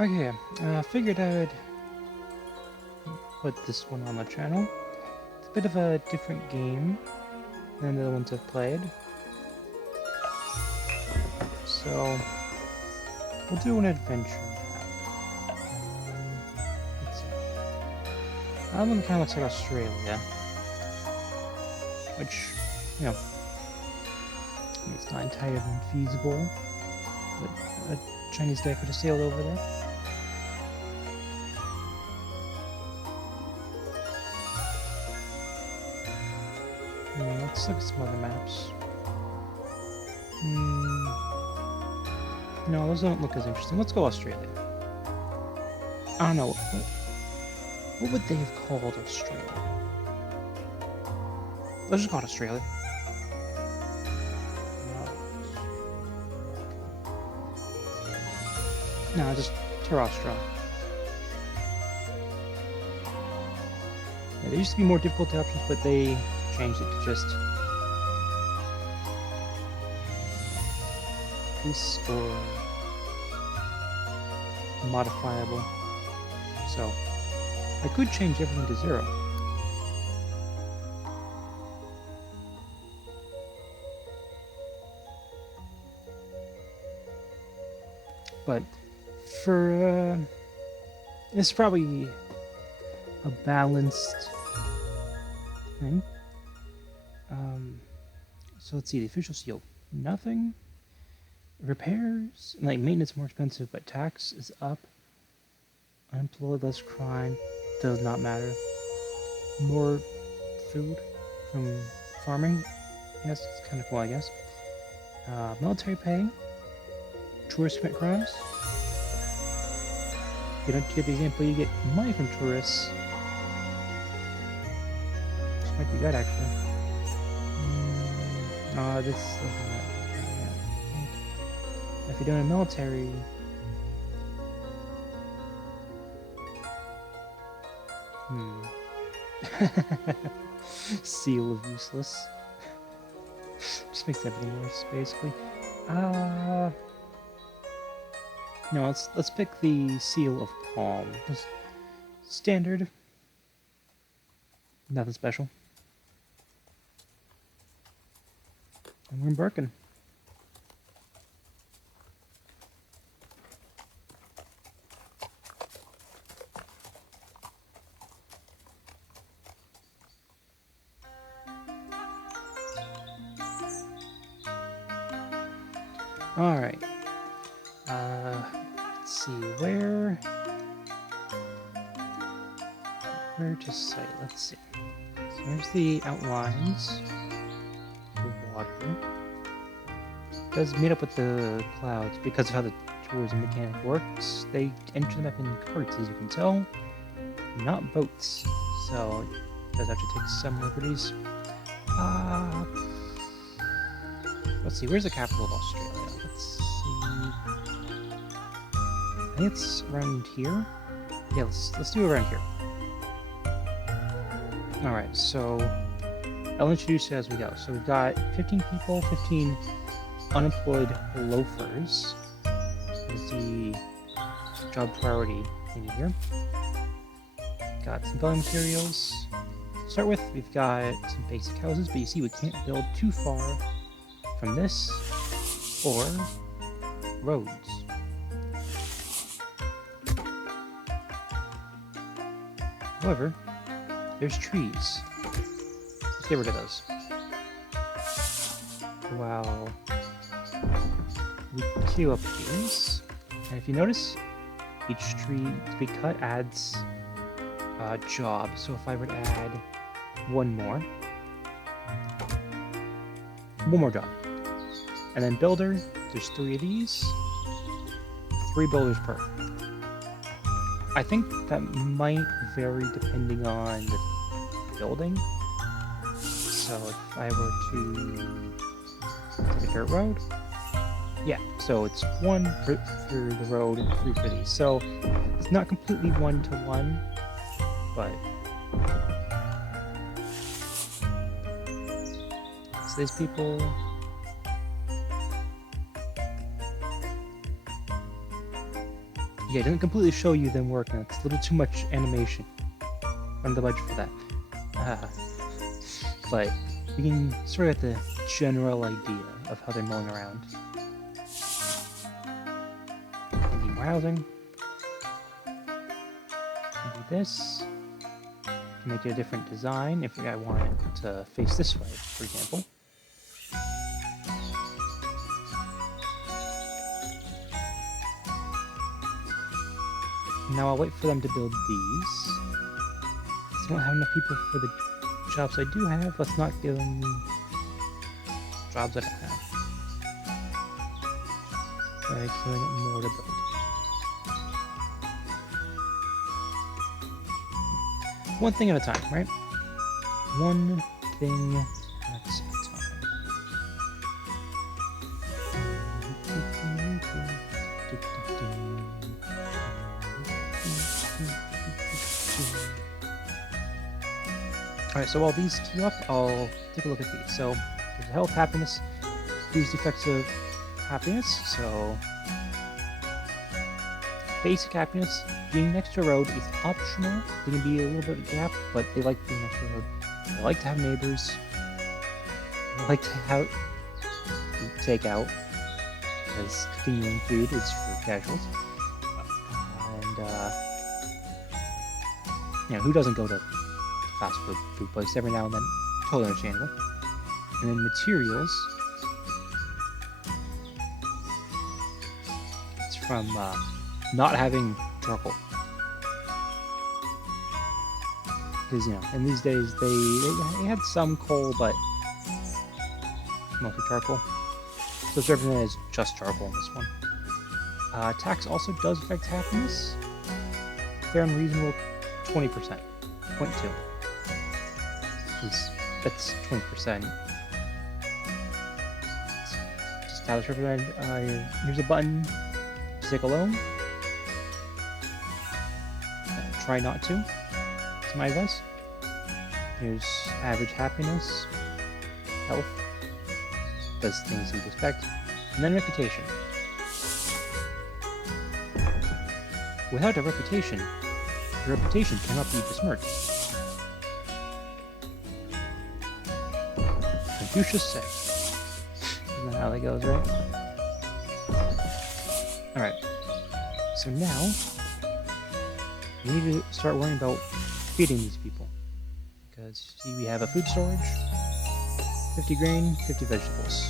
Okay, figured I would put this one on the channel. It's a bit of a different game than the other ones I've played. So, we'll do an adventure map. Let's see. That one kind of looks like Australia. Which, you know, I mean, it's not entirely unfeasible. But a Chinese guy could have sailed over there. Let's look at some other maps. No, those don't look as interesting. Let's go Australia. I don't know. What would they have called Australia? Let's just call it Australia. No, just Terrastra. Yeah, there used to be more difficult options, but they changed it to just peace or modifiable. So I could change everything to 0. But for it's probably a balanced thing. So let's see, the official seal, nothing. Repairs, like maintenance more expensive, but tax is up. Unemployed, less crime, does not matter. More food from farming, yes, it's kind of cool, I guess. Military pay, tourist commit crimes. You don't get the example, you get money from tourists. This might be good, actually. This doesn't matter. If you're doing a military... Seal of useless. Just makes everything worse, basically. No, let's pick the Seal of Palm. Just standard. Nothing special. And we're embarking. Alright. Let's see, where to site? Let's see. So here's the outlines. The water. It does meet up with the clouds because of how the tourism mechanic works. They enter the map in carts, as you can tell, not boats. So it does have to take some liberties. Let's see, where's the capital of Australia? Let's see. I think it's around here. Yeah, let's do it around here. Alright, so I'll introduce it as we go. So we've got 15 people, 15 unemployed loafers. Is the job priority thing here. Got some building materials. To start with, we've got some basic houses, but you see we can't build too far from this or roads. However, there's trees. Let's get rid of those. Wow. We queue up these, and if you notice, each tree to be cut adds a job. So if I were to add one more job, and then builder, there's 3 of these, 3 builders per. I think that might vary depending on the building. So if I were to take a dirt road, yeah, so it's 1 for the road and 3 for these. So it's not completely 1-to-1, but so these people. Yeah, it doesn't completely show you them working. It's a little too much animation. Under the budget for that. But you can sort of get the general idea of how they're mulling around. I need more housing. Do this. To make it a different design if I want it to face this way, for example. Now I'll wait for them to build these. I don't have enough people for the jobs I do have. Let's not give them jobs I don't have. Right, so I get more to build. One thing at a time, right? One thing at a time. Alright, so while these queue up, I'll take a look at these. So, there's health, happiness, reduced effects of happiness. So, basic happiness, being next to a road is optional. There can be a little bit of a gap, but they like being next to a road. They like to have neighbors. They like to have takeout, because cooking your own food is for casuals. And, you know, who doesn't go to fast food place every now and then? Totally understandable. And then materials. It's from not having charcoal. Because, you know, in these days they had some coal, but mostly charcoal. So it's everything is just charcoal in this one. Tax also does affect happiness. Fair and reasonable, 20%. 0.2. That's 20%. Just establish represent. Here's a button to take a loan. Try not to. That's my advice. Here's average happiness, health, does things you'd expect, and then reputation. Without a reputation, your reputation cannot be besmirched. Confucius said. Isn't that how that goes, right? Alright. So now, we need to start worrying about feeding these people. Because, see, we have a food storage, 50 grain, 50 vegetables.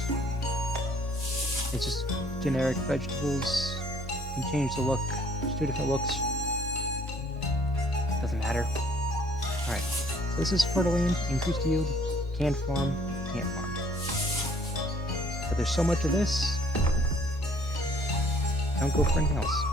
It's just generic vegetables. You can change the look. There's two different looks. Doesn't matter. Alright, so this is fertile land, increased yield, can farm, can't farm. But there's so much of this, don't go for anything else.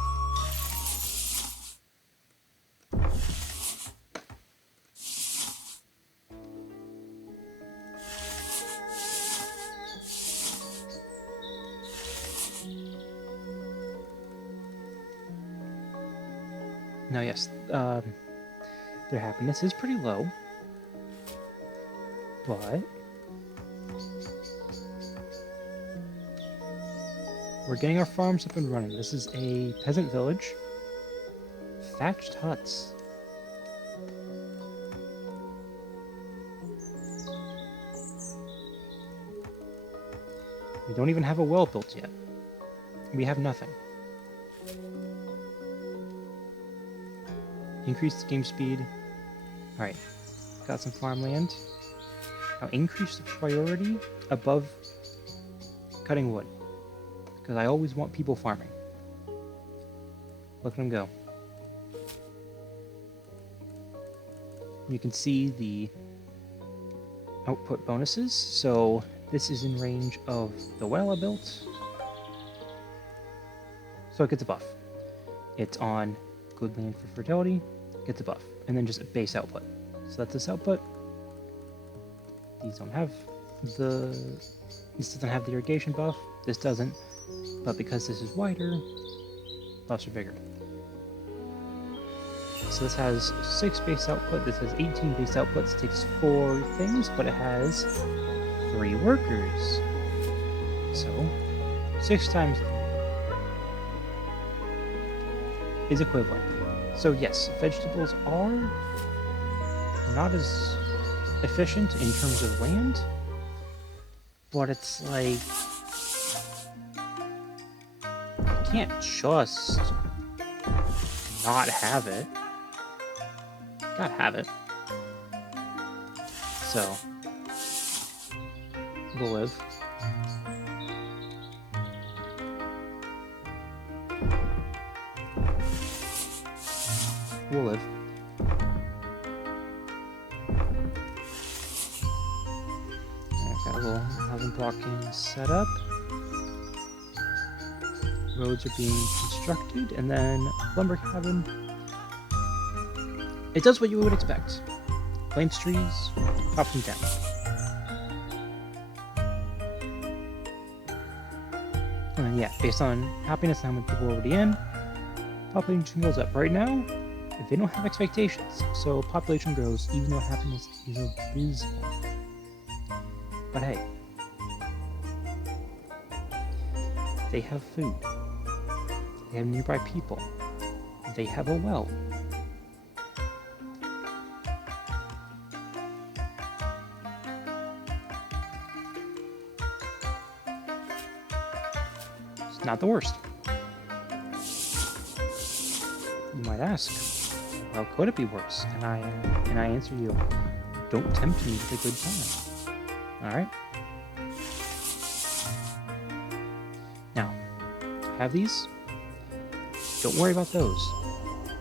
Now, yes, their happiness is pretty low, but we're getting our farms up and running. This is a peasant village. Thatched huts. We don't even have a well built yet. We have nothing. Increase the game speed. Alright, got some farmland. Now increase the priority above cutting wood. Because I always want people farming. Look at them go. You can see the output bonuses. So this is in range of the well I built. So it gets a buff. It's on good land for fertility. Gets a buff, and then just a base output. So that's this output. These don't have the... This doesn't have the irrigation buff. This doesn't. But because this is wider, buffs are bigger. So this has 6 base output. This has 18 base outputs. It takes 4 things, but it has 3 workers. So 6 times 3. is equivalent. So yes, vegetables are not as efficient in terms of land, but it's like you can't just not have it. Gotta have it. So we'll live. We'll live. I've got a little housing block getting set up. Roads are being constructed, and then lumber cabin. It does what you would expect. Plants trees, up and down. And then, yeah, based on happiness and how many people are already in, population goes up. Right now, they don't have expectations, so population grows even though happiness is abysmal. But hey, they have food. They have nearby people. They have a well. It's not the worst. You might ask, how could it be worse? And I answer you, don't tempt me with a good time. Alright? Now, have these. Don't worry about those.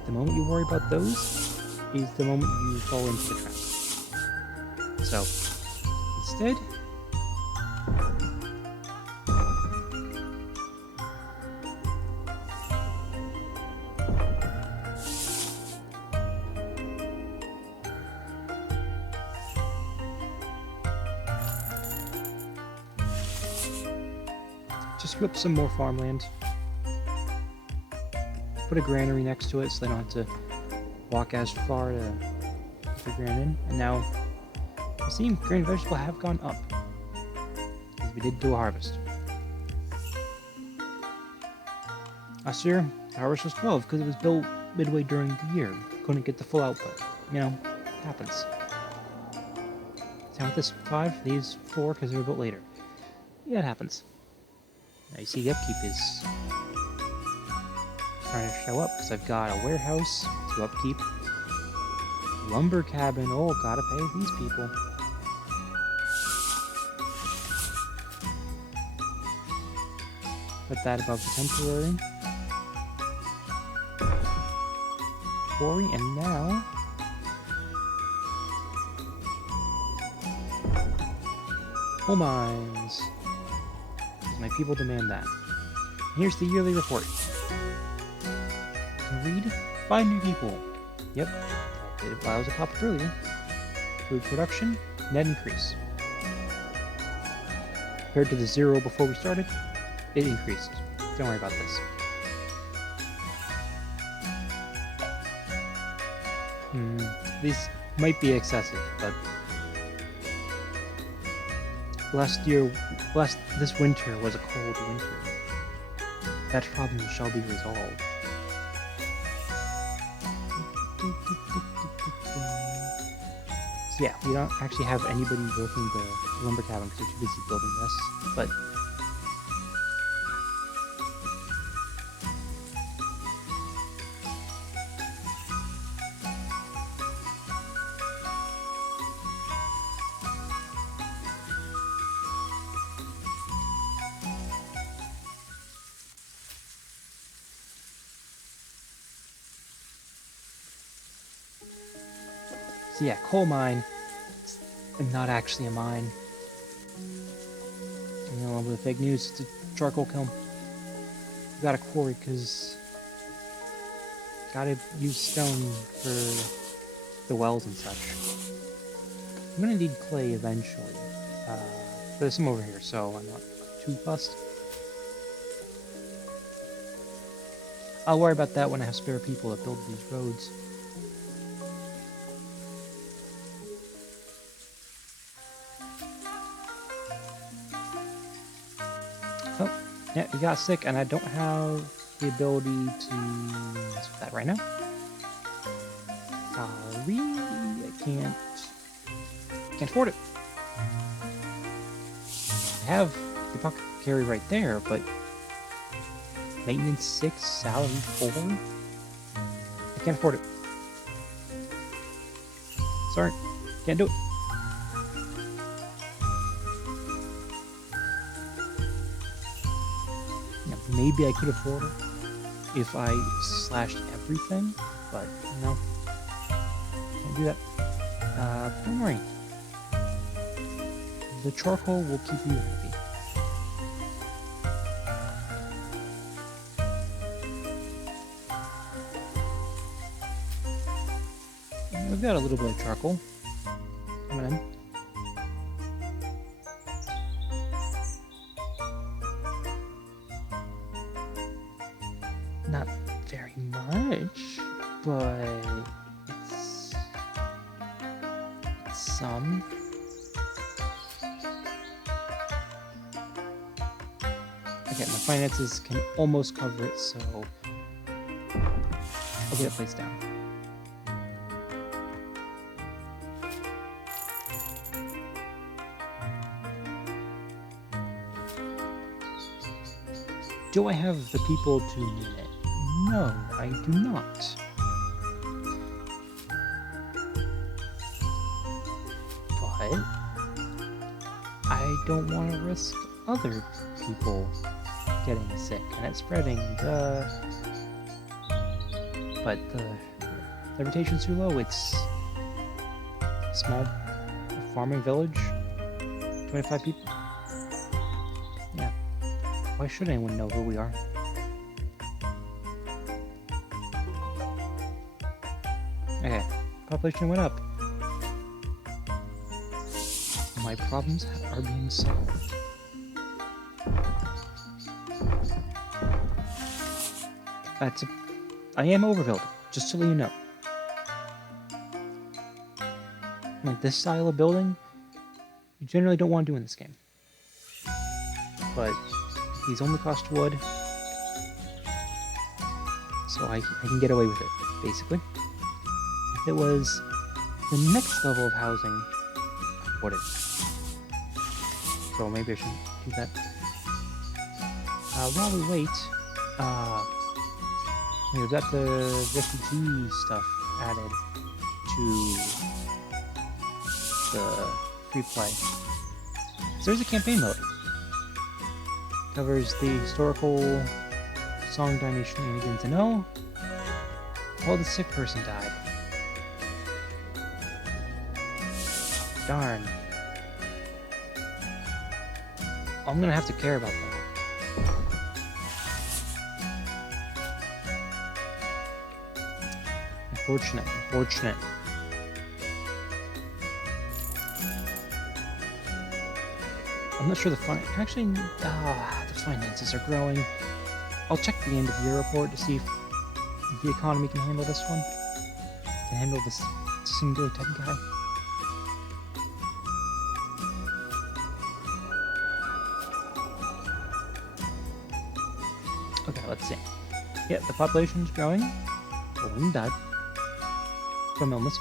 The moment you worry about those is the moment you fall into the trap. So, instead, just scoop up some more farmland. Put a granary next to it so they don't have to walk as far to put the grain in. And now, you see, grain and vegetable have gone up. As we did do a harvest. Last year, the harvest was 12 because it was built midway during the year. Couldn't get the full output. You know, it happens. Same with this 5, these 4 because they were built later. Yeah, it happens. Now you see the upkeep is trying to show up because I've got a warehouse to upkeep. Lumber cabin, oh, gotta pay these people. Put that above the temporary. Quarry, and now coal mines. Because my people demand that. And here's the yearly report. Read, 5 new people. Yep, updated files that popped up earlier. Food production, net increase. Compared to the 0 before we started, it increased. Don't worry about this. These might be excessive, but this winter was a cold winter. That problem shall be resolved. So yeah, we don't actually have anybody working the lumber cabin because they're too busy building this, but so yeah, coal mine, not actually a mine. You know, with the fake news, it's a charcoal kiln. We got a quarry because gotta use stone for the wells and such. I'm gonna need clay eventually. There's some over here, so I'm not too fussed. I'll worry about that when I have spare people that build these roads. Oh, yeah, he got sick, and I don't have the ability to mess with that right now. Sorry, I can't afford it. I have the apothecary right there, but maintenance 6, salary 4. I can't afford it. Sorry, can't do it. Now, maybe I could afford it if I slashed everything, but no, can't do that. Don't worry. The charcoal will keep you happy. We've got a little bit of charcoal coming in. Not very much, but it's some. Okay, my finances can almost cover it, so I'll get it placed down. Do I have the people to min it? No, I do not. But I don't want to risk other people getting sick and it spreading. But the reputation's too low. It's a small farming village, 25 people. Yeah. Why should anyone know who we are? Okay, population went up. My problems are being solved. I am overbuilding, just to let you know. Like, this style of building, you generally don't want to do in this game. But these only cost wood, so I can get away with it, basically. If it was the next level of housing, I wouldn't. So maybe I shouldn't do that. While we wait, we've got the refugee stuff added to the free play. So there's a campaign mode. Covers the historical Song Dynasty shenanigans and oh, the sick person died. Darn. I'm gonna have to care about that. Unfortunate. I'm not sure the finances are growing. I'll check the end of year report to see if the economy can handle this one. Can handle this singular tech guy. Okay, let's see. Yeah, the population's growing. A woman died from illness.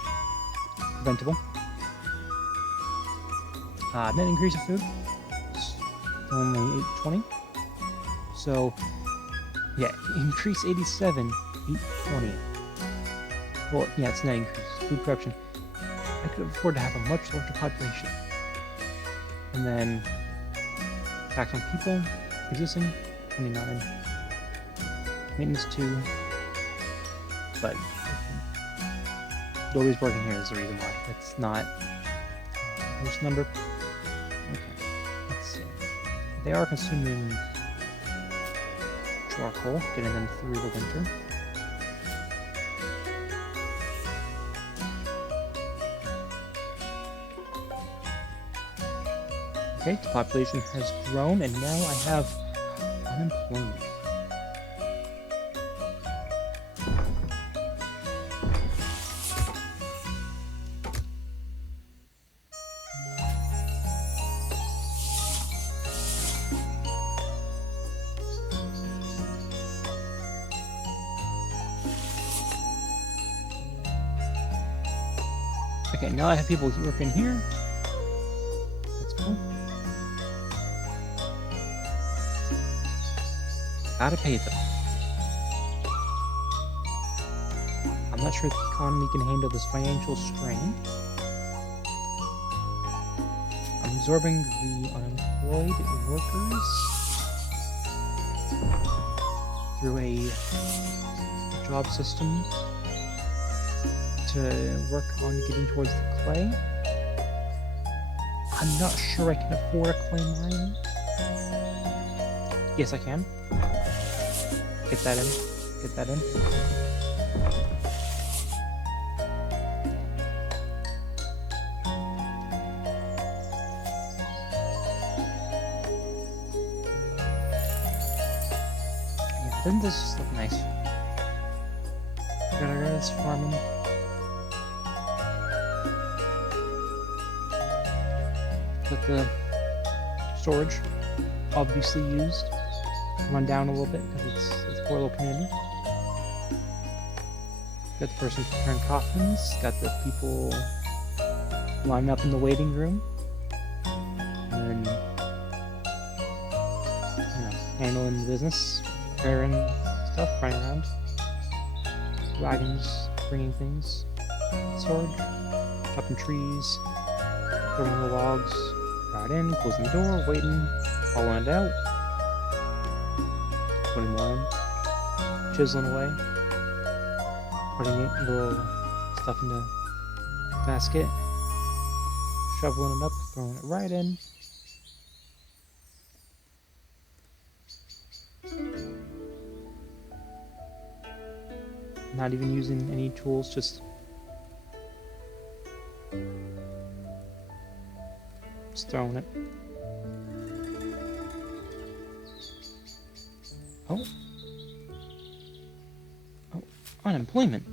Preventable. Net increase of food. It's only 820. So, yeah, increase 87, 820. Well, yeah, it's net increase. Food production. I could afford to have a much larger population. And then, tax on people, existing, 29. Maintenance 2. But nobody's working here is the reason why. It's not first number. Okay, let's see. They are consuming charcoal, getting them through the winter. Okay, the population has grown, and now I have unemployment. Okay, now I have people working here. That's cool. Gotta pay them. I'm not sure if the economy can handle this financial strain. I'm absorbing the unemployed workers through a job system to work on getting towards the clay. I'm not sure I can afford a clay mine. Yes, I can. Get that in. Get that in. Yeah, doesn't this look nice? Got our guys farming. Got the storage obviously used. Run down a little bit because it's a poor little community. Got the person preparing coffins. Got the people lined up in the waiting room. And then, handling the business, preparing stuff, running around. Wagons, bringing things. Storage, chopping trees, throwing the logs right in, closing the door, waiting, hauling it out. Putting more in, chiseling away, putting it little stuff in the basket, shoveling it up, throwing it right in. Not even using any tools, just throwing it. Oh. Oh, unemployment.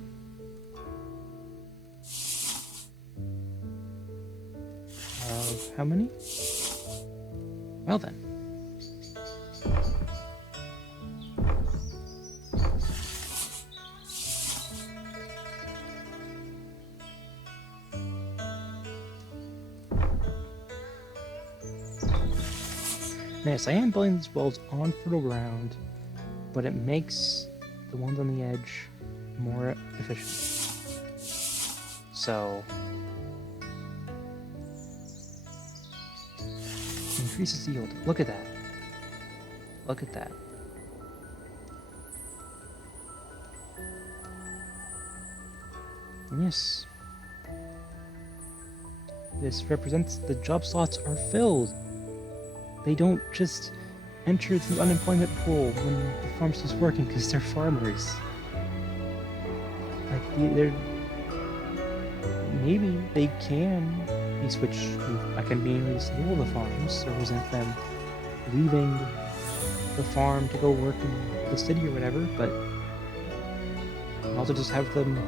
How many? Well then. Yes, I am building these wells on fertile ground, but it makes the ones on the edge more efficient. So, increases the yield. Look at that. Look at that. Yes. This represents the job slots are filled. They don't just enter the unemployment pool when the farm's just working because they're farmers. Like, they're... Maybe they can be switched. I can be able to the farms, or resent them leaving the farm to go work in the city or whatever, but I can also just have them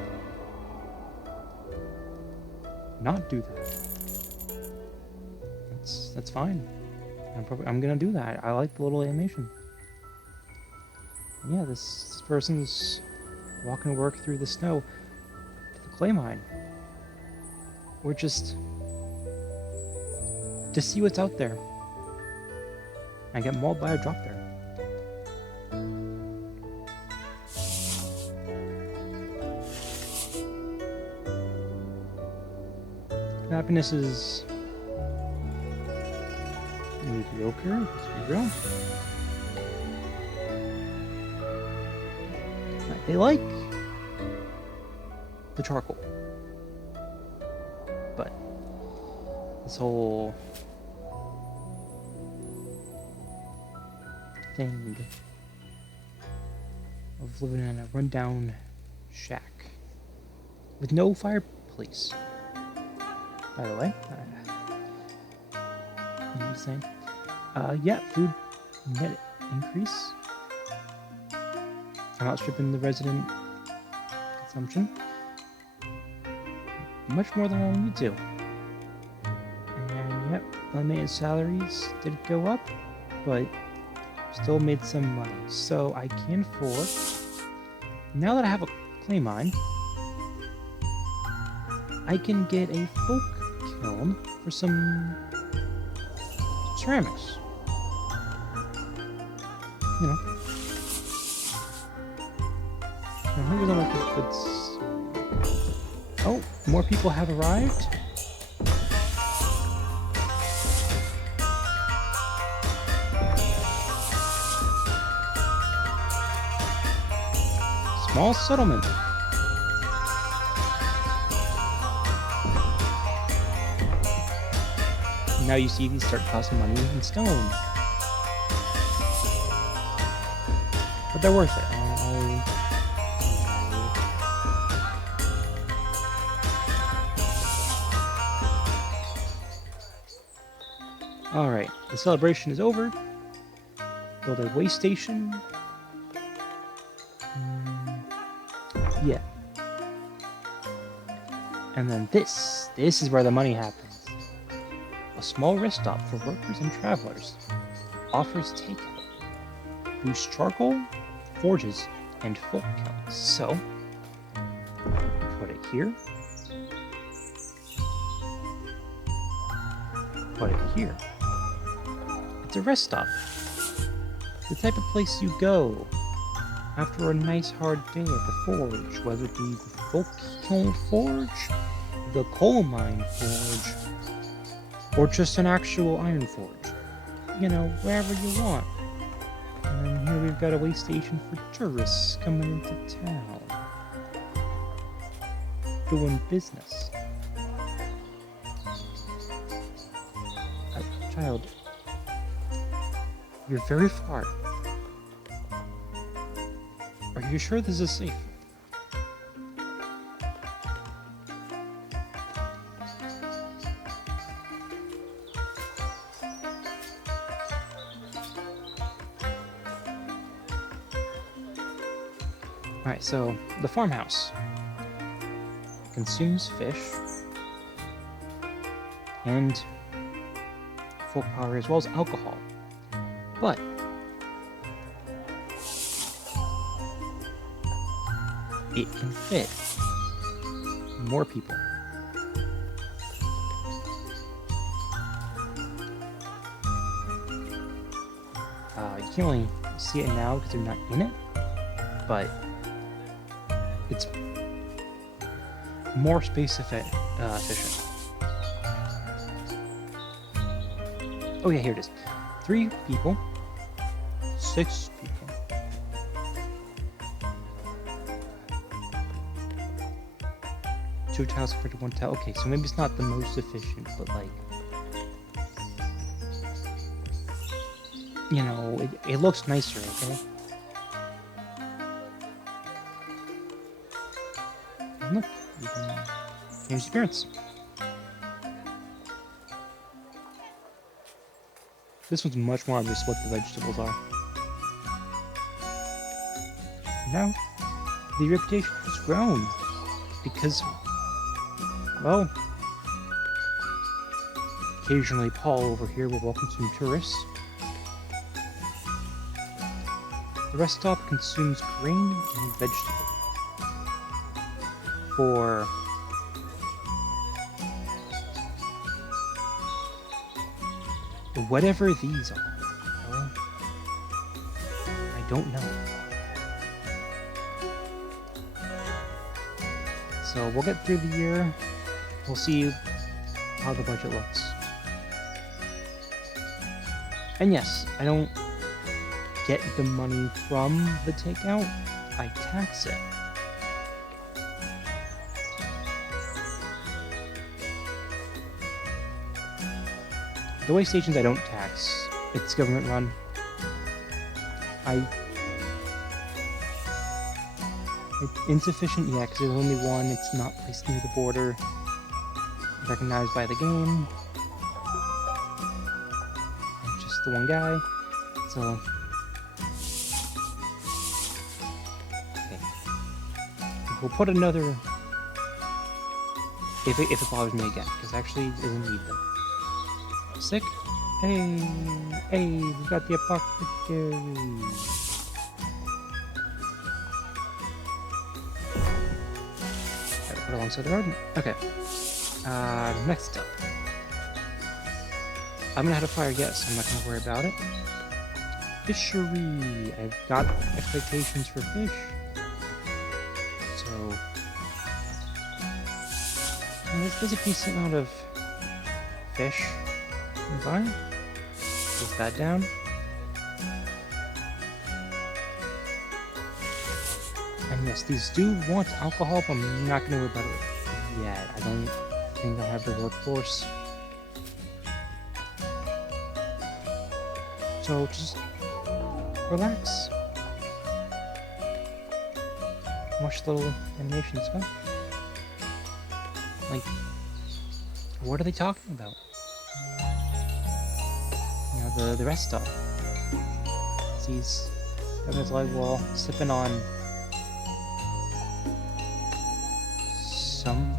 not do that. That's fine. I'm gonna do that. I like the little animation. Yeah, this person's walking to work through the snow to the clay mine. Or just to see what's out there. I get mauled by a drop there. Happiness is mediocre, let's be real. They like the charcoal, but this whole thing of living in a rundown shack with no fireplace. By the way, I'm just saying. Yeah, food net increase. I'm outstripping the resident consumption. Much more than I need to. And yep, my maintenance salaries did go up, but still made some money. So I can afford, now that I have a clay mine, I can get a folk kiln for some ceramics. You know. Now, who was on my goods? Oh, more people have arrived. Small settlement. Now you see these start costing money in stone. But they're worth it. Alright, the celebration is over. Build a way station. Yeah. And then this is where the money happens. A small rest stop for workers and travelers. Offers takeout. Boosts charcoal, forges, and folk kilns. So, put it here. Put it here. It's a rest stop. The type of place you go after a nice hard day at the forge, whether it be the folk kiln forge, the coal mine forge, or just an actual iron forge. You know, wherever you want. And here we've got a way station for tourists coming into town. Doing business. Child, you're very far. Are you sure this is safe? Alright, so the farmhouse consumes fish and folk power as well as alcohol. But it can fit more people. You can't really see it now because they're not in it, but it's more space efficient. Oh yeah, here it is. 3 people, 6 people. Two tiles for 1 tile. Okay, so maybe it's not the most efficient, but like, you know, it looks nicer, okay? And look, you can change the appearance. This one's much more obvious what the vegetables are. Now, the reputation has grown because, well, occasionally Paul over here will welcome some tourists. The rest stop consumes grain and vegetables for whatever these are. Well, I don't know. So we'll get through the year. We'll see how the budget looks. And yes, I don't get the money from the takeout. I tax it. The way stations I don't tax. It's government run. It's insufficient, yeah, because there's only one. It's not placed near the border. Recognized by the game. Just the one guy. So, okay. We'll put another. If it bothers me again, because actually it doesn't need them. Sick? Hey, we got the apothecary. Put alongside the road. Okay. Next up. I haven't had a fire yet, so I'm not gonna worry about it. Fishery. I've got expectations for fish. So there's a decent amount of fish nearby. Place that down. And yes, these do want alcohol, but I'm not gonna worry about it yet. I don't think I have the workforce. So just relax. Watch the little animations go. Like, what are they talking about? You know, the rest stuff. He's having his leg wall, sipping on something.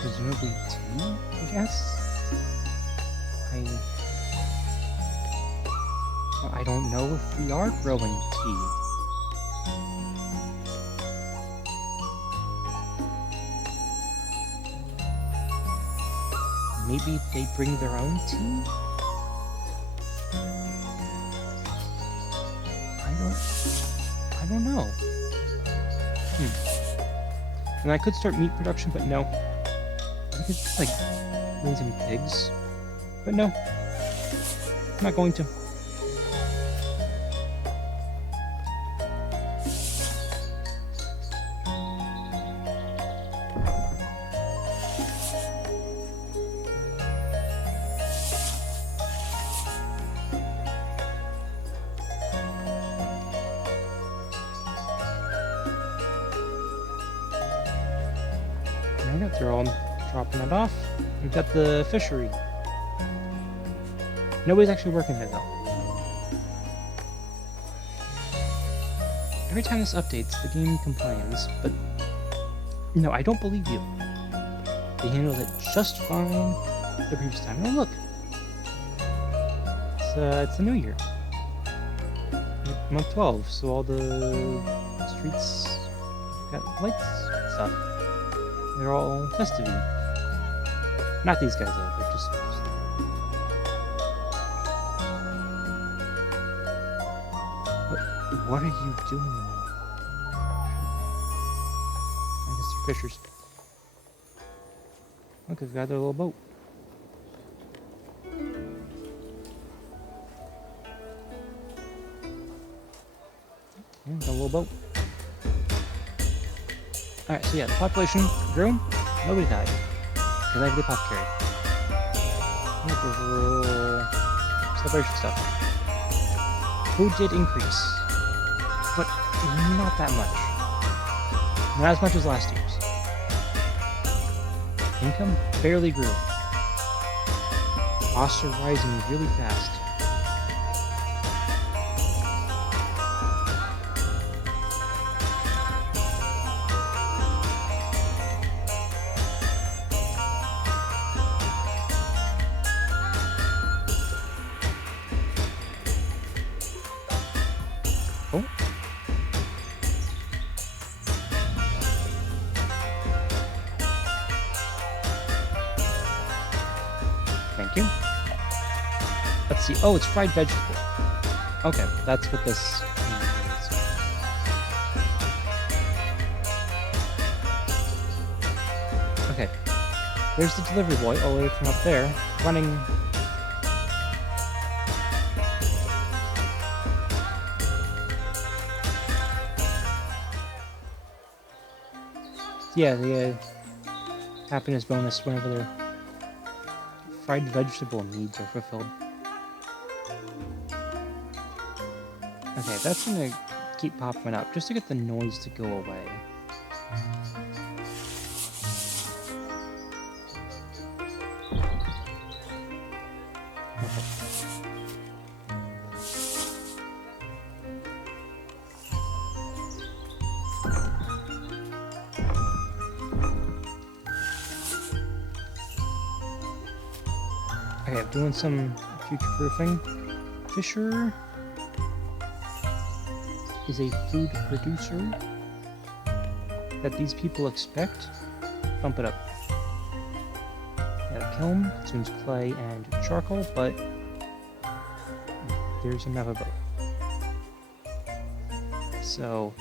Presumably tea, I guess? I don't know if we are growing tea. Maybe they bring their own tea? I don't know. And I could start meat production, but no. I could just, like, raising pigs. But no. I'm not going to. Alright, they're all dropping it off. We've got the fishery. Nobody's actually working there though. Every time this updates, the game complains, but no, I don't believe you. They handled it just fine the previous time. Oh look! It's the new year. Month 12, so all the streets got lights and stuff. They're all festive. Not these guys though, they're just... What are you doing? I guess they're fishers. Look, they've got their little boat. Yeah, got a little boat. Alright, so yeah, the population grew. Nobody died. Because I have the apothecary. Celebration stuff. Food did increase. But not that much. Not as much as last year's. Income barely grew. Costs are rising really fast. Oh. Thank you. Let's see. Oh, it's fried vegetable. Okay, that's what this is. Okay. There's the delivery boy all the way from up there, running... Yeah, the happiness bonus whenever their fried vegetable needs are fulfilled. Okay, that's gonna keep popping up just to get the noise to go away. Okay, I'm doing some future-proofing. Fisher... is a food producer that these people expect, bump it up. Yeah, the kiln consumes clay and charcoal, but there's enough of both. So,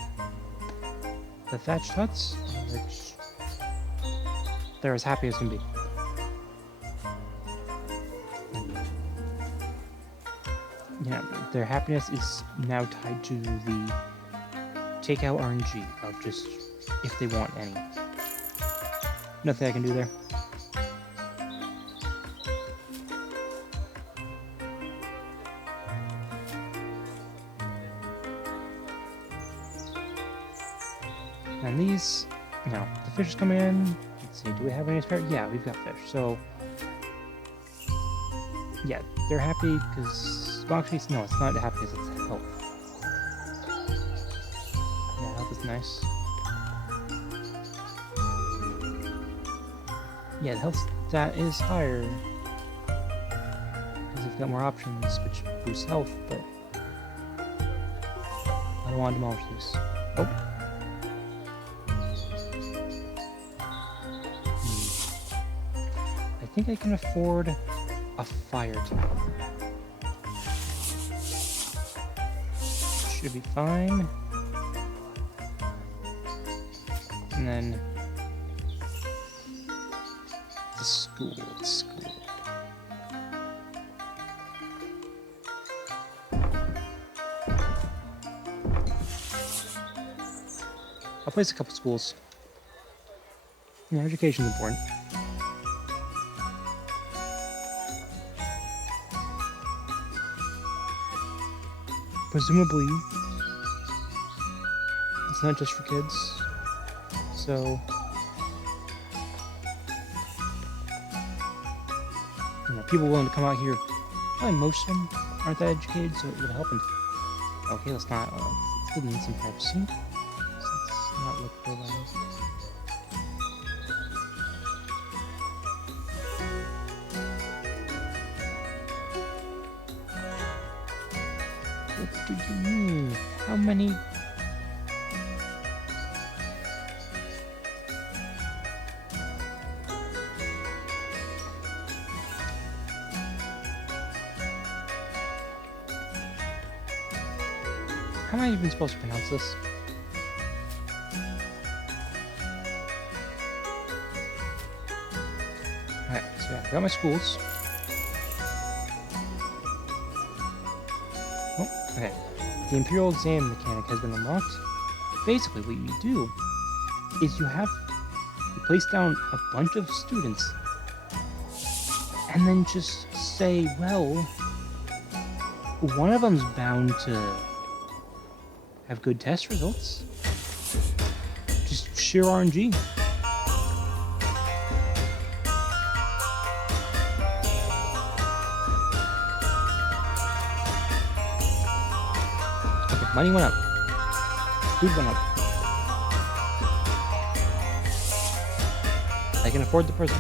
the thatched huts, they're as happy as can be. Yeah, their happiness is now tied to the takeout RNG of just if they want any. Nothing I can do there. And these, now the fish is coming in. Let's see, do we have any spare? Yeah, we've got fish. So, yeah, they're happy because, well, actually, no, it's not happiness, it's health. Yeah, health is nice. Yeah, the health stat is higher because they've got more options, which boosts health, but I don't want to demolish these. Oh. I think I can afford a fire tower. Should be fine. And then the school. I'll place a couple schools. Yeah, education's important. Presumably, it's not just for kids, so people willing to come out here. Probably most of them aren't that educated, so it would help them. Okay, let's not. Let's give them some privacy. Let's not look for them. What do you mean? How many? How am I even supposed to pronounce this? Alright, so yeah, I got my schools. Oh, okay. The Imperial Exam mechanic has been unlocked. Basically, what you do is you place down a bunch of students and then just say, well, one of them's bound to have good test results. Just sheer RNG. Okay, money went up. Food went up. I can afford the prison.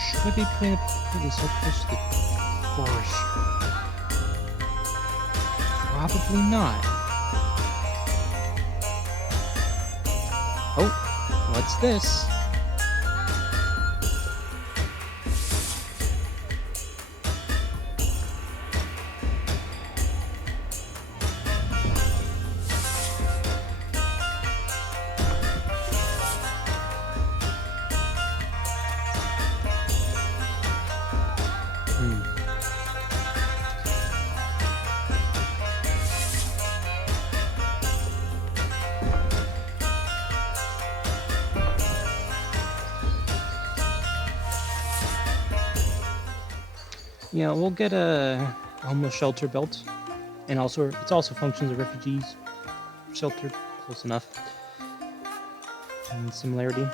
Should I be putting the prison so close to the forest? Probably not. Oh, what's this? Yeah, we'll get a homeless shelter built, and also it's also functions of refugees shelter, close enough. And similarity.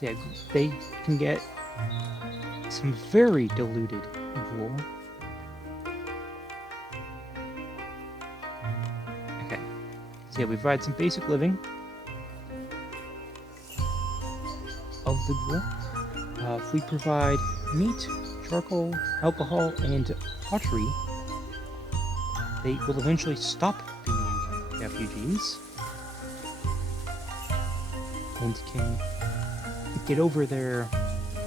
Yeah, they can get some very diluted wool. Okay, so yeah, we provide some basic living of the wool. If we provide meat, charcoal, alcohol, and pottery, they will eventually stop being refugees and can get over their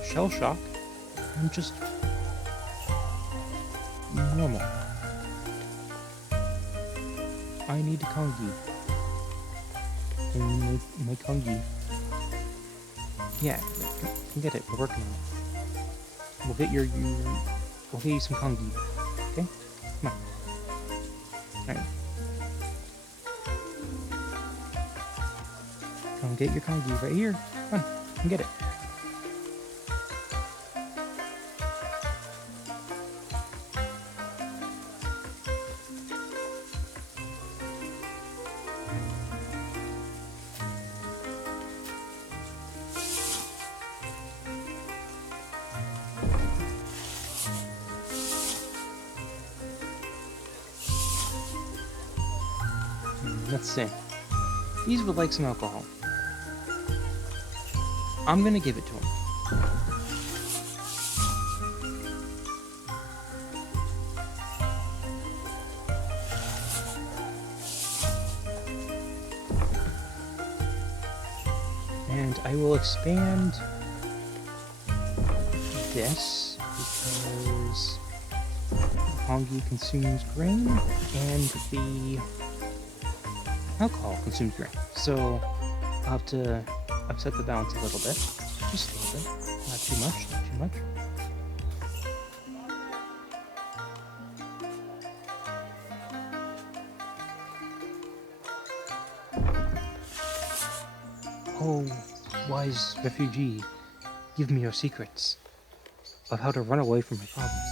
shell shock and just normal. I need a Kongi. And my Kongi. Yeah, can get it. We're working on it. We'll get we'll get you some Kongi. Okay? Come on. Alright. Come get your Kongi right here. Come on, come get it. Let's see. These would like some alcohol. I'm gonna give it to him. And I will expand this because Kongi consumes grain and the alcohol consumes grain. So I'll have to upset the balance a little bit. Just a little bit. Not too much, not too much. Oh, wise refugee, give me your secrets of how to run away from my problems.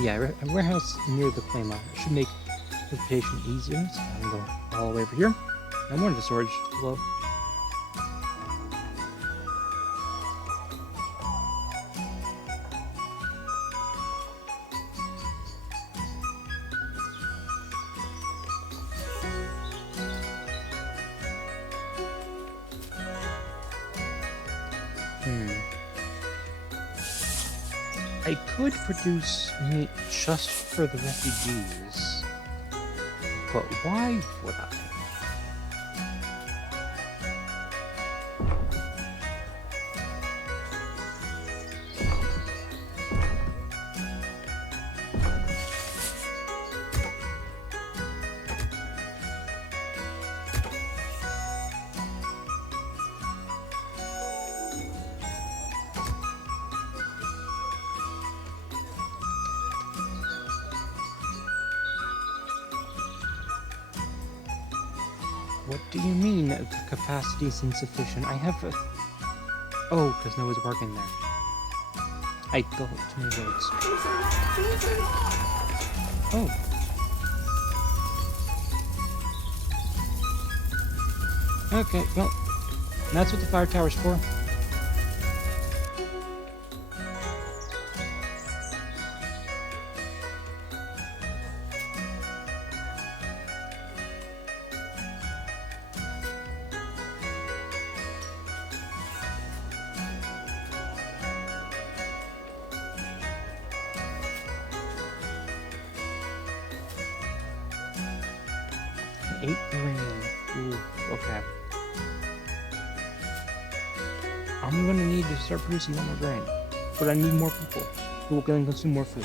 Yeah, a warehouse near the claim line should make transportation easier. So I'm going to go all the way over here. I wanted the storage below. I could produce meat just for the refugees, but why would I? What do you mean the capacity is insufficient? I have a... Oh, because no one's working there. I built too many roads. Oh. Okay, well, that's what the fire tower's for. $8 grain. Ooh, okay. I'm gonna need to start producing more grain. But I need more people who will consume more food.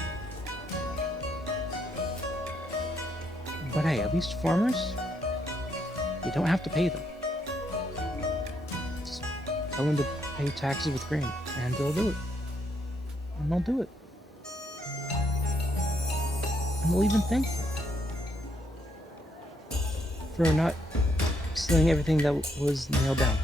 But hey, at least farmers, you don't have to pay them. Just tell them to pay taxes with grain, and they'll do it. And they'll do it. And they'll even thank you for not stealing everything that was nailed down.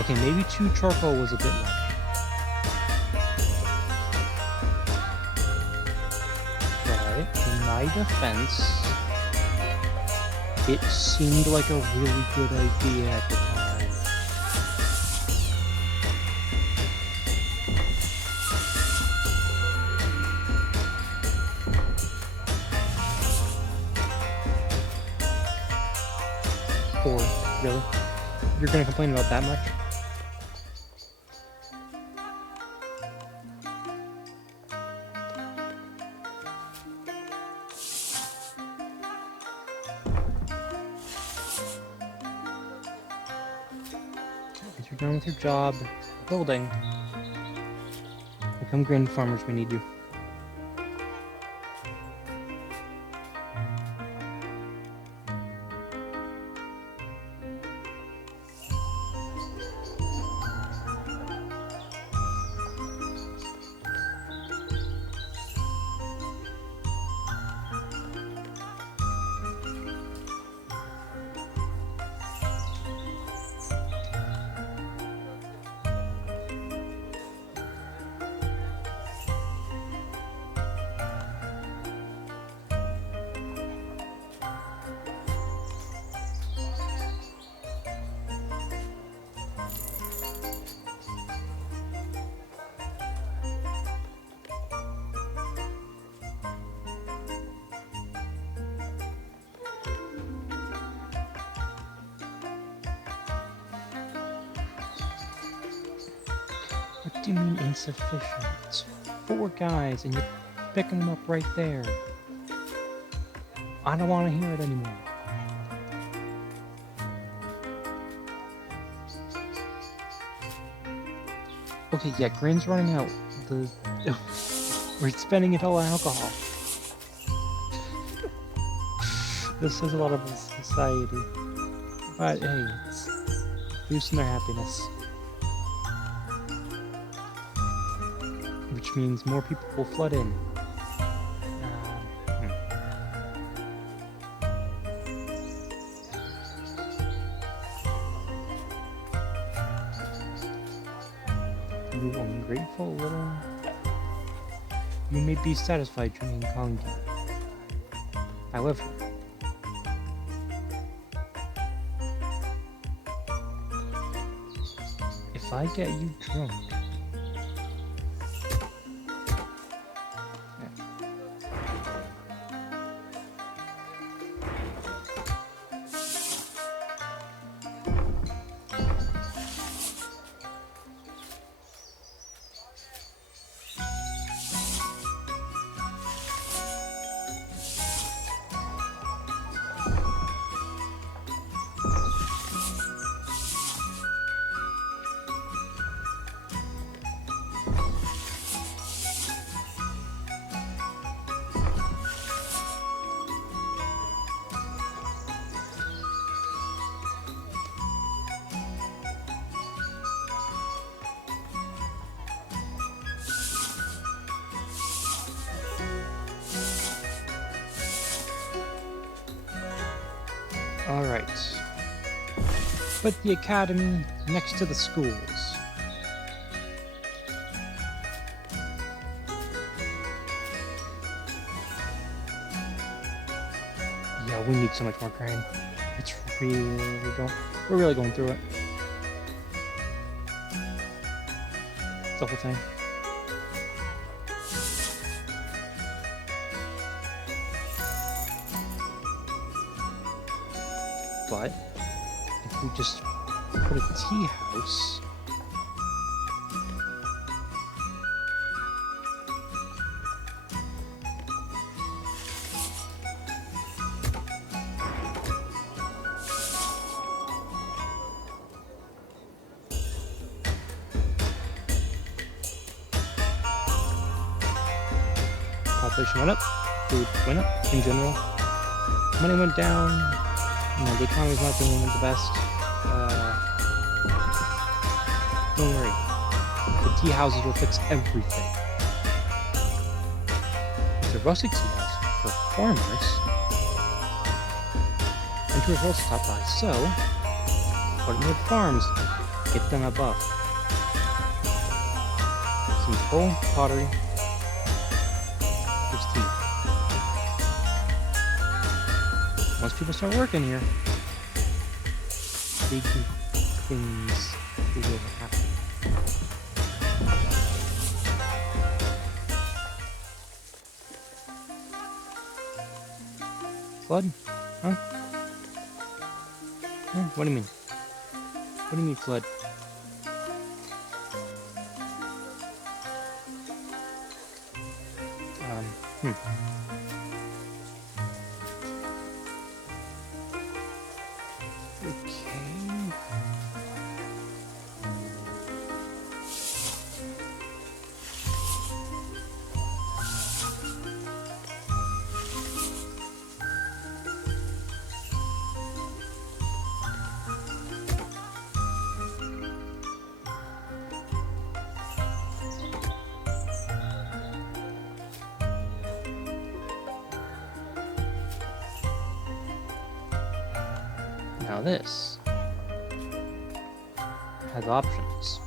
Okay, maybe 2 charcoal was a bit much. But in my defense, it seemed like a really good idea at the time. Or, really? You're gonna complain about that much? If you're done with your job, building, become grain farmers, we need you. What do you mean insufficient? It's 4 guys and you're picking them up right there. I don't want to hear it anymore. Okay, yeah, grain's running out. We're spending it all on alcohol. This says a lot of society. But hey, it's boosting their happiness. Which means more people will flood in. You ungrateful little... You may be satisfied drinking Kongi. I live here. If I get you drunk... Alright. Put the academy next to the schools. Yeah, we need so much more grain. It's really we're really going through it. It's the whole thing. But if we just put a tea house, population went up, food went up in general, money went down. You know, the economy's not doing the best. Don't worry. The tea houses will fix everything. It's a rustic tea house for farmers. And tourists will also stop by. So, put it near farms. Get them a buff. Some coal, pottery. There's tea. Once people start working here, big things will happen. Flood? Huh? Huh? What do you mean? What do you mean flood? Hmm. Okay. Now this has options.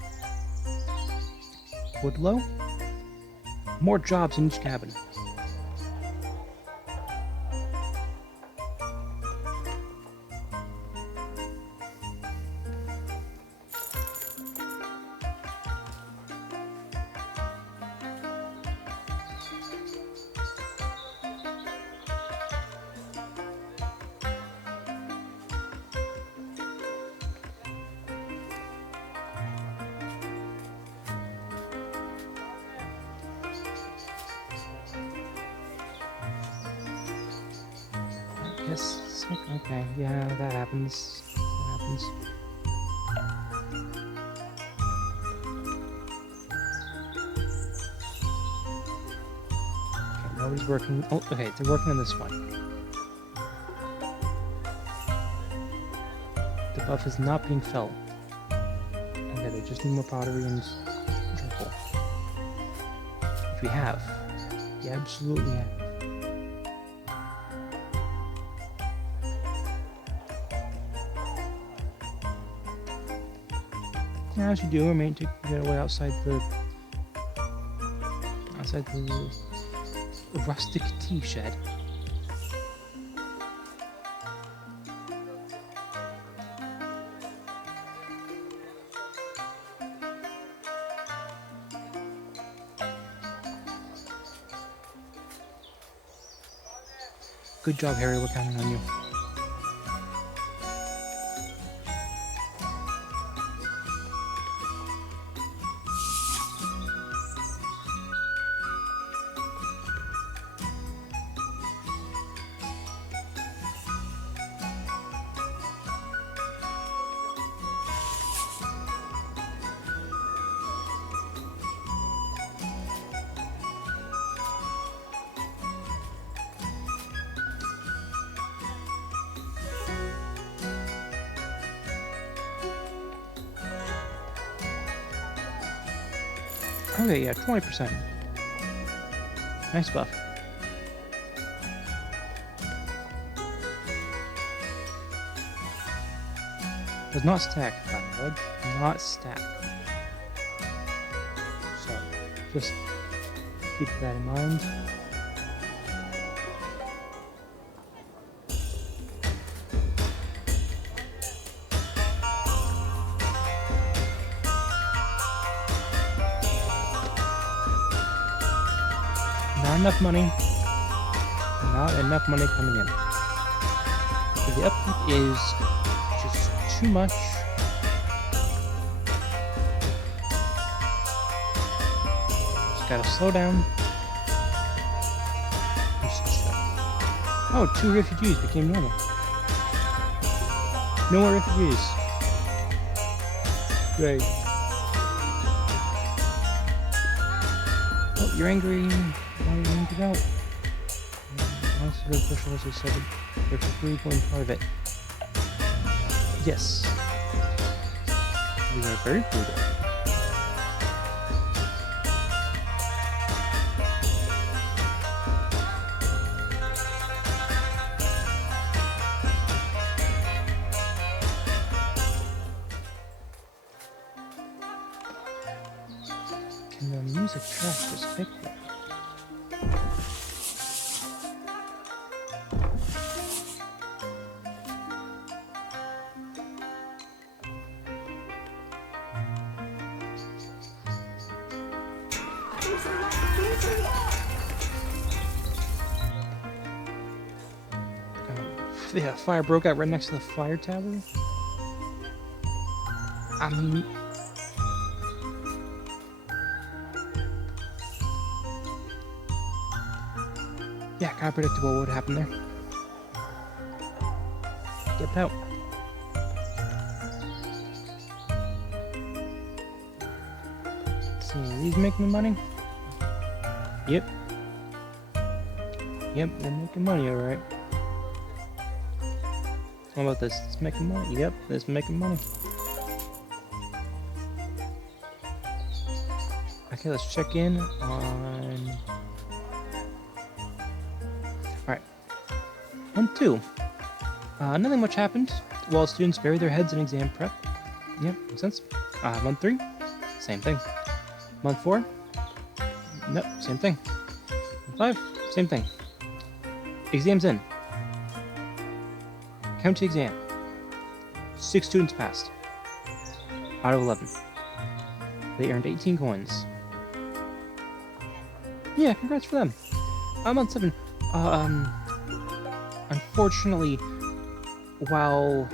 Woodlow? More jobs in each cabin. Yes. Okay. Yeah, that happens. That happens. Okay, nobody's working. Oh, okay. They're working on this one. The buff is not being felt. Okay, they just need more pottery and charcoal. Which we have. We absolutely have. Yeah, as you do, I mean, to get away outside the rustic tea shed. Good job, Harry. We're counting on you. Okay, yeah, 20%. Nice buff. Does not stack, by the way. Does not stack. So, just keep that in mind. Not enough money. Not enough money coming in. So the upkeep is just too much. Just gotta slow down. Oh, 2 refugees became normal. No more refugees. Great. Oh, you're angry. Why are you angry about? Once the pressure was said, they're free going private. Yes. We are very frugal. And the music track just picked up. Yeah, fire broke out right next to the fire tower. I mean, yeah, kind of predictable what would happen there. Get out. Let's see, are these making money? Yep. Yep, they're making money, alright. What about this? It's making money. Yep, it's making money. Okay, let's check in on... Alright. Month 2. Nothing much happened while students bury their heads in exam prep. Yep, makes sense. Month 3. Same thing. Month 4. Nope, same thing. Month 5. Same thing. Exams in. County exam. 6 students passed. Out of 11. They earned 18 coins. Yeah, congrats for them. Month 7. Unfortunately, while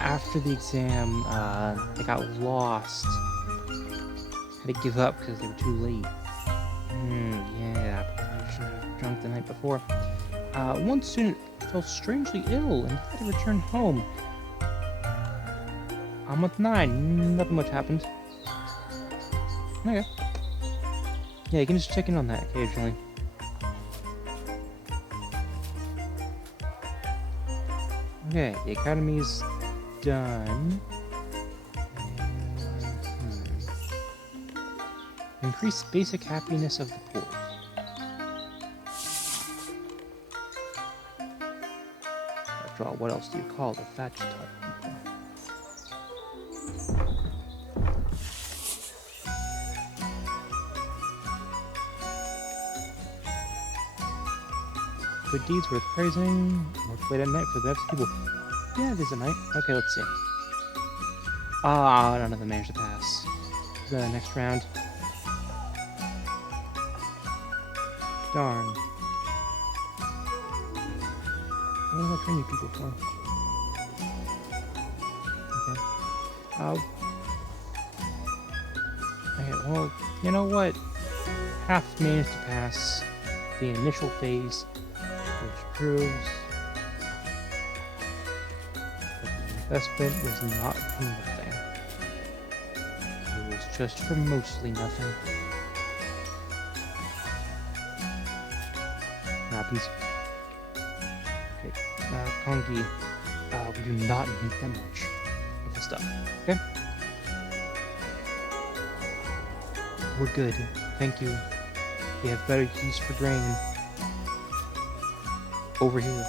after the exam, they got lost. Had to give up because they were too late. Yeah, I should have drunk the night before. One student felt strangely ill and had to return home. On month 9, nothing much happened. Okay. Yeah, you can just check in on that occasionally. Okay, the academy's done. Increase basic happiness of the poor. After all, what else do you call the thatched hut people? Good deeds worth praising. Work late at night for the best people. Yeah, it is at night. Okay, let's see. None of them managed to pass the next round. Darn. What am I training people for? Okay. Okay, well, you know what? Half managed to pass the initial phase, which proves that the investment was not for nothing. It was just for mostly nothing. Happens. Okay, Kongi, we do not need that much of the stuff, okay? We're good, thank you. We have better use for grain over here.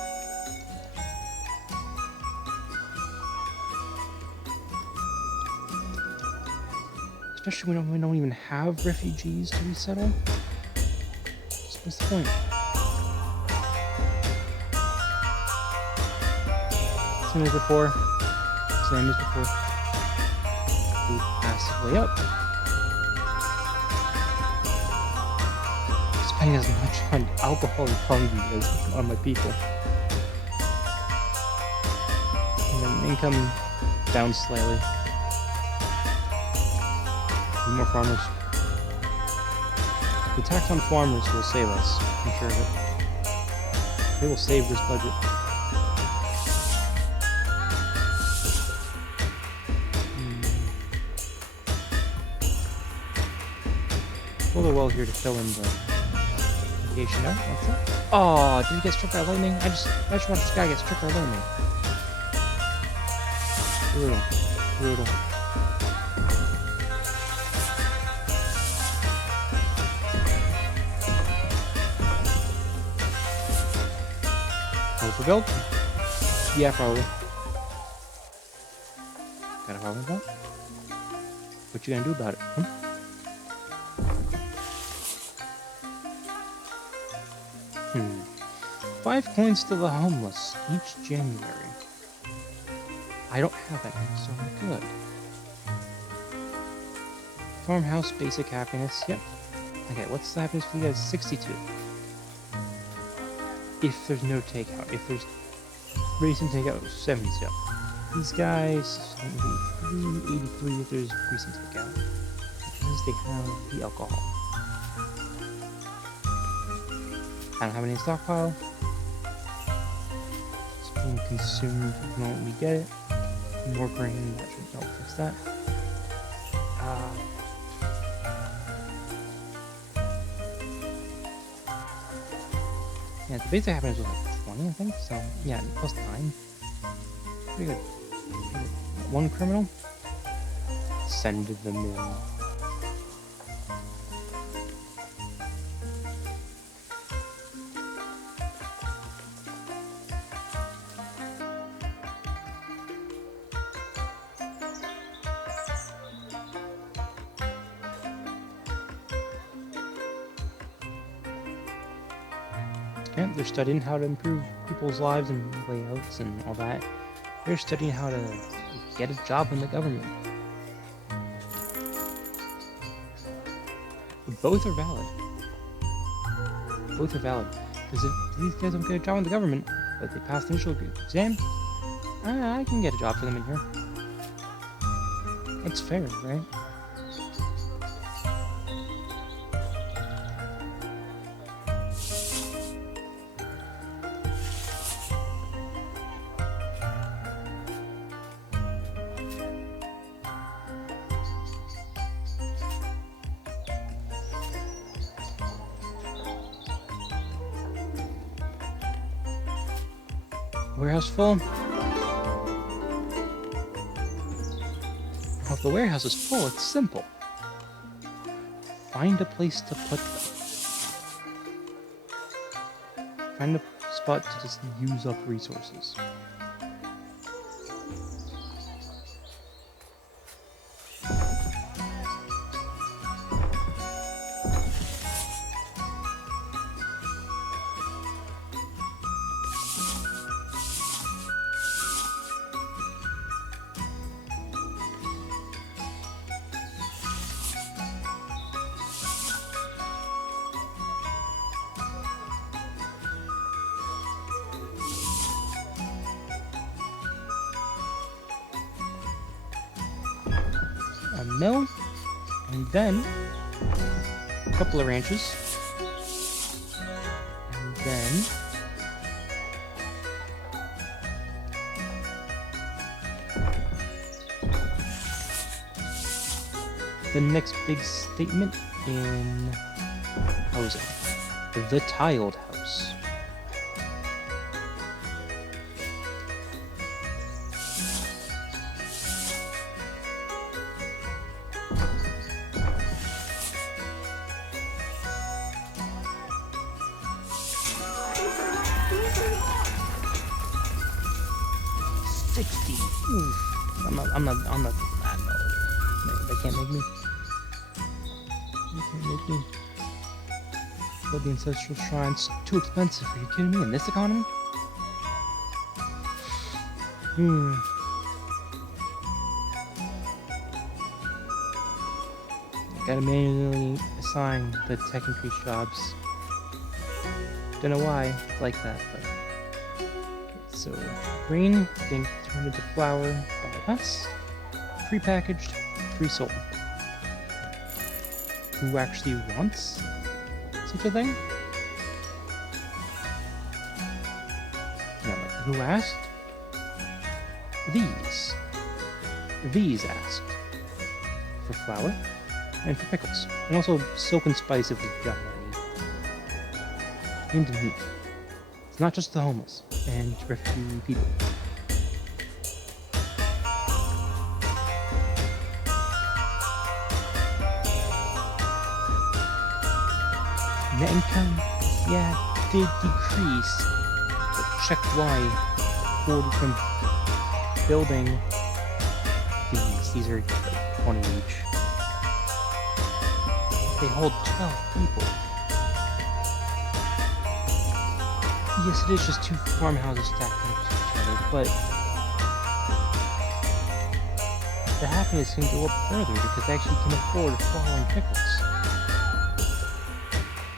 Especially when we don't even have refugees to resettle. So what's the point? Same as before. Same as before. Move passively up. Spending as much on alcohol and Kongi as on my people. And then income down slightly. Need more farmers. The tax on farmers will save us, I'm sure of it. They will save this budget. Pull the well here to fill in the location. No, what's that? Oh, did he get struck by lightning? I just watched this guy get struck by lightning. Brutal. Brutal. Overbuilt? Yeah, probably. Got a problem with that? What you gonna do about it? 5 coins to the homeless each January. I don't have any, so I'm good. Farmhouse basic happiness, yep. Okay, what's the happiness for you guys? 62. If there's no takeout. If there's recent takeout, 70. These guys, 83 if there's recent takeout. Because they have the alcohol. I don't have any in stockpile. It's being consumed the moment we get it. More grain, that should help fix that. Yeah, the basic happiness was like 20, I think, so yeah, plus 9. Pretty good. One criminal? Send them in. Yeah, they're studying how to improve people's lives and layouts and all that. They're studying how to get a job in the government. Both are valid. Both are valid. Because if these guys don't get a job in the government, but they pass the initial exam, I can get a job for them in here. That's fair, right? Warehouse full? Well, if the warehouse is full, it's simple. Find a place to put them. Find a spot to just use up resources. A mill, and then a couple of ranches, and then the next big statement in housing, the tiled house. I'm not that low. They can't make me. They can't make me. Build the ancestral shrines. Too expensive. Are you kidding me? In this economy? I gotta manually assign the tech increase jobs. Don't know why it's like that, but. So, green getting turned into flour by us. Prepackaged, pre-sold. Who actually wants such a thing? No, like, who asked? These. These asked. For flour and for pickles. And also soap and spice if we've got any. And meat. It's not just the homeless and refugee people. Net income, yeah, did decrease, but check why. 40 from building these. These are like 20 each. They hold 12 people. Yes, it is just two farmhouses stacked next to each other, but the happiness can go up further because I actually can afford falling pickles.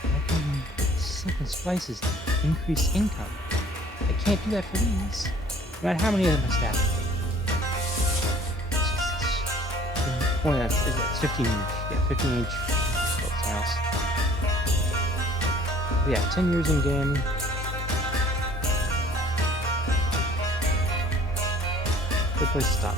I can sell and spices to increase income. I can't do that for these. No matter how many of them I stack. Oh yeah, it's 15 inch. Yeah, 15 inch built house. But yeah, 10 years in game. Good place to stop.